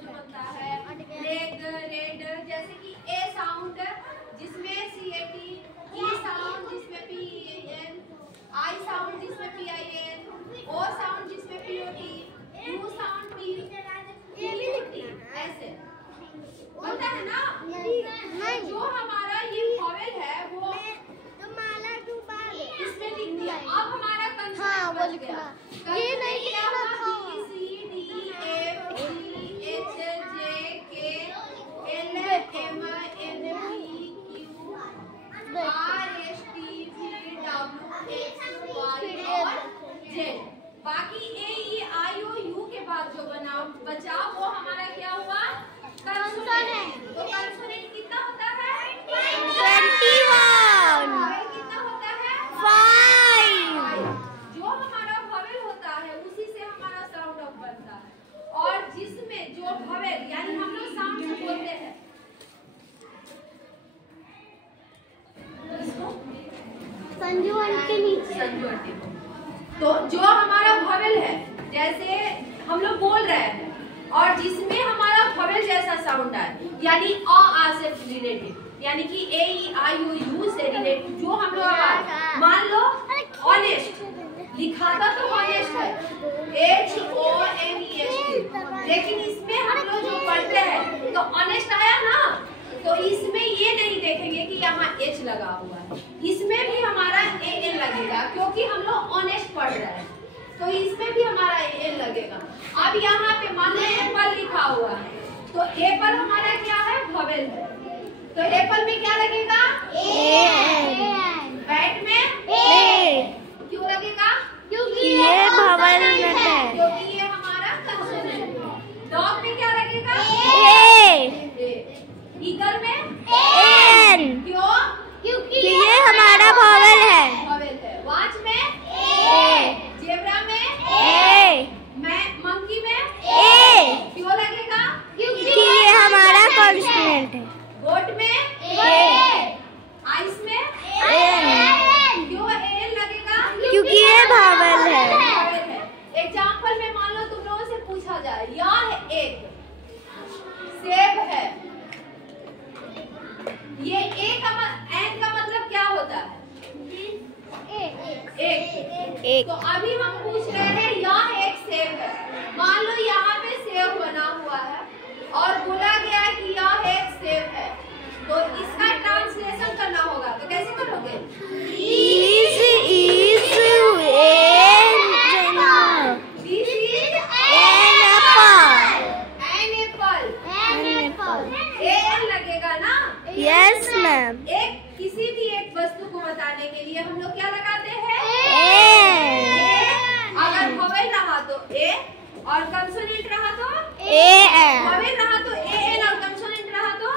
जो बनता है रेड रेड, जैसे कि ए साउंड जिसमें CAT, ई साउंड जिसमें PEN, आई साउंड जिसमें PIN, ओ साउंड जिसमें POT, यू साउंड PUT, ऐसे बनता है ना। जो हमारा ये वॉवेल है वो इसमें लिख दिया। अब हमारा कंसोनेंट बच गया। ये नहीं लिखना था। B C D F G H J K L M N P Q R S T V W X Y और Z। बाकी A E I O U के बाद जो बचा वो हमारा क्या हुआ? कंसोनेंट। तो कंसोनेंट कितना होता है? 21। कितना होता है? 5। जो हमारा वॉवेल होता है उसी से हमारा साउंड ऑफ बनता है। और जिसमें जो वॉवेल यानी हम लोग साउंड को बोलते हैं संजू आंटी नीचे। संजू आंटी। तो जो हमारा वॉवेल है जैसे हम लोग बोल रहे हैं और जिसमें हमारा वॉवेल जैसा साउंड आए यानी अ आ से रिलेटेड, यानी कि A E I O U से रिलेटेड जो हम लोग आवाज मान लो ऑनेस्ट लिखाता तो ऑनेस्ट है HONEST, लेकिन इसमें हम लोग जो पढ़ते हैं तो ऑनेस्ट आया ना, तो इसमें ये नहीं देखेंगे कि यहाँ H लगा हुआ है, इसमें भी हमारा AN लगेगा क्योंकि हम लोग ऑनेस्ट पढ़ रहे हैं, तो इसमें भी हमारा AN लगेगा। अब यहाँ पे मान लो एप्पल लिखा हुआ है तो एप्पल हमारा क्या है? वॉवेल है, तो एप्पल में क्या लगेगा? बैट में क्यों लगेगा? क्योंकि ये वॉवेल है। क्योंकि ये हमारा कंसोनेंट है। डॉग में क्या लगेगा? ईगल में क्यों? क्योंकि ये हमारा वॉवेल है। वॉवेल है। वॉच में जेब्रा में मंकी में क्यों लगेगा? क्योंकि ये हमारा कॉन्स्टेंट है। गोट में आइस में क्यों AN लगेगा? क्योंकि ये वॉवेल है। एग्जाम्पल में मान लो तुम लोगों से पूछा जाए यह एक सेब है, ये A का N का मतलब क्या होता है? एक। तो अभी हम पूछ रहे हैं यह एक सेब है, मान लो यहाँ पे सेब बना हुआ है और बोला गया है कि यह एक सेब है, तो इसका ट्रांसलेशन करना होगा, तो कैसे करोगे? AN लगेगा ना? Yes ma'am. एक किसी भी एक वस्तु को बताने के लिए हम लोग क्या लगाते हैं? अगर वॉवेल रहा तो A और कंसोनेंट रहा तो वॉवेल रहा तो AN और कंसोनेंट रहा तो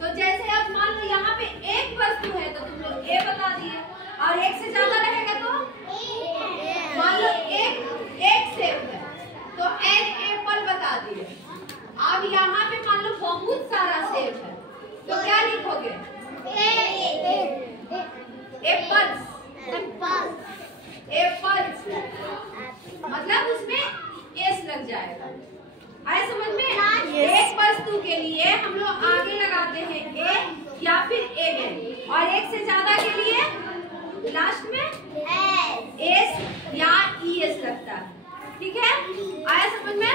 तो जैसे अब मान लो यहाँ पे एक वस्तु है तो तुम लोग A बता दिए, और एक से ज्यादा रहेगा तो मान लो एक सेब है तो N एप्पल बता दिए। अब यहाँ पे मान लो बहुत सारा सेब है तो क्या लिखोगे? एप्पल्स। मतलब उसमें S लग जाएगा। आए समझ में? एक वस्तु के लिए हम लोग आगे लगाते हैं A या फिर AN, और एक से ज्यादा के लिए लास्ट में S या ES लगता है। ठीक है? आया समझ में?